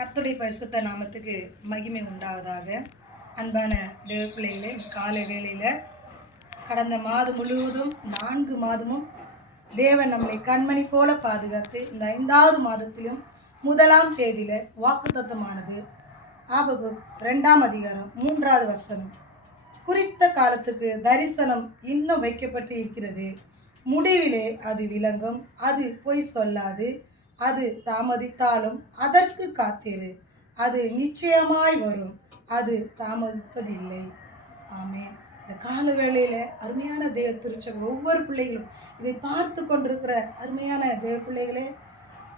கர்த்தருடைய பரிசுத்த நாமத்துக்கு மகிமை உண்டாவதாக. அன்பான தேவ பிள்ளைகளே, காலை வேளையில் கடந்த மாதம் முழுவதும் 4 மாதமும் தேவன் நம்மளை கண்மணி போல பாதுகாத்து இந்த 5வது மாதத்திலும் 1ஆம் தேதியில் வாக்குத்தத்தமானது ஆபகு 2ஆம் அதிகாரம் 3வது வசனம், குறித்த காலத்துக்கு தரிசனம் இன்னும் வைக்கப்பட்டு இருக்கிறது, முடிவிலே அது விளங்கும், அது பொய் சொல்லாது, அது தாமதித்தாலும் அதற்கு காத்திரு, அது நிச்சயமாய் வரும், அது தாமதிப்பதில்லை. ஆமென். இந்த கால வேளையில் அருமையான தேவ திருச்சபை ஒவ்வொரு பிள்ளைகளும் இதை பார்த்து கொண்டிருக்கிற அருமையான தேவ பிள்ளைகளே,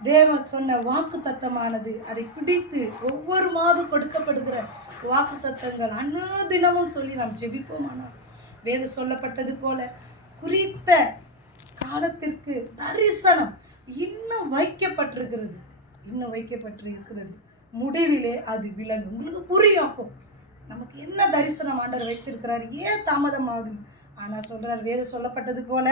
தேவன் சொன்ன வாக்கு தத்தமானது அதை பிடித்து ஒவ்வொரு மாதம் கொடுக்கப்படுகிற வாக்கு தத்தங்கள் அனுதினமும் சொல்லி நாம் ஜெபிப்போமானால், வேதம் சொல்லப்பட்டது போல குறித்த காலத்திற்கு தரிசனம் இன்னும் வைக்கப்பட்டிருக்கிறது, முடிவிலே அது விளங்கும். உங்களுக்கு புரியும். அப்போ நமக்கு என்ன தரிசனம் ஆண்டவர் வைத்திருக்கிறார், ஏன் தாமதம் ஆகுது? ஆனால் சொல்றார், வேதம் சொல்லப்பட்டது போல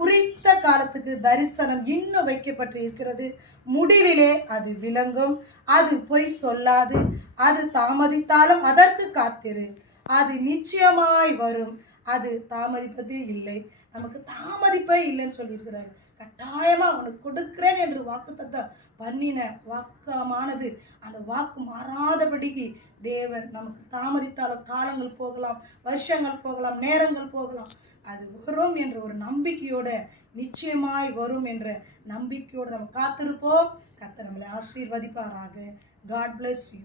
குறித்த காலத்துக்கு தரிசனம் இன்னும் வைக்கப்பட்டு இருக்கிறது, முடிவிலே அது விளங்கும், அது பொய் சொல்லாது, அது தாமதித்தாலும் அதற்கு காத்திரு, அது நிச்சயமாய் வரும், அது தாமதிப்பதே இல்லை. நமக்கு தாமதிப்பே இல்லைன்னு சொல்லியிருக்கிறாரு. கட்டாயமாக உனக்கு கொடுக்கிறேன் என்று வாக்குத்தத்தம் பண்ணின வாக்கமானது அந்த வாக்கு மாறாதபடிக்கு தேவன் நமக்கு தாமதித்தாலும் காலங்கள் போகலாம், வருஷங்கள் போகலாம், நேரங்கள் போகலாம், அது வரும் என்ற ஒரு நம்பிக்கையோட, நிச்சயமாய் வரும் என்ற நம்பிக்கையோடு நம்ம காத்திருப்போம். கர்த்தர் நம்மளை ஆசீர்வதிப்பாராக. God bless you.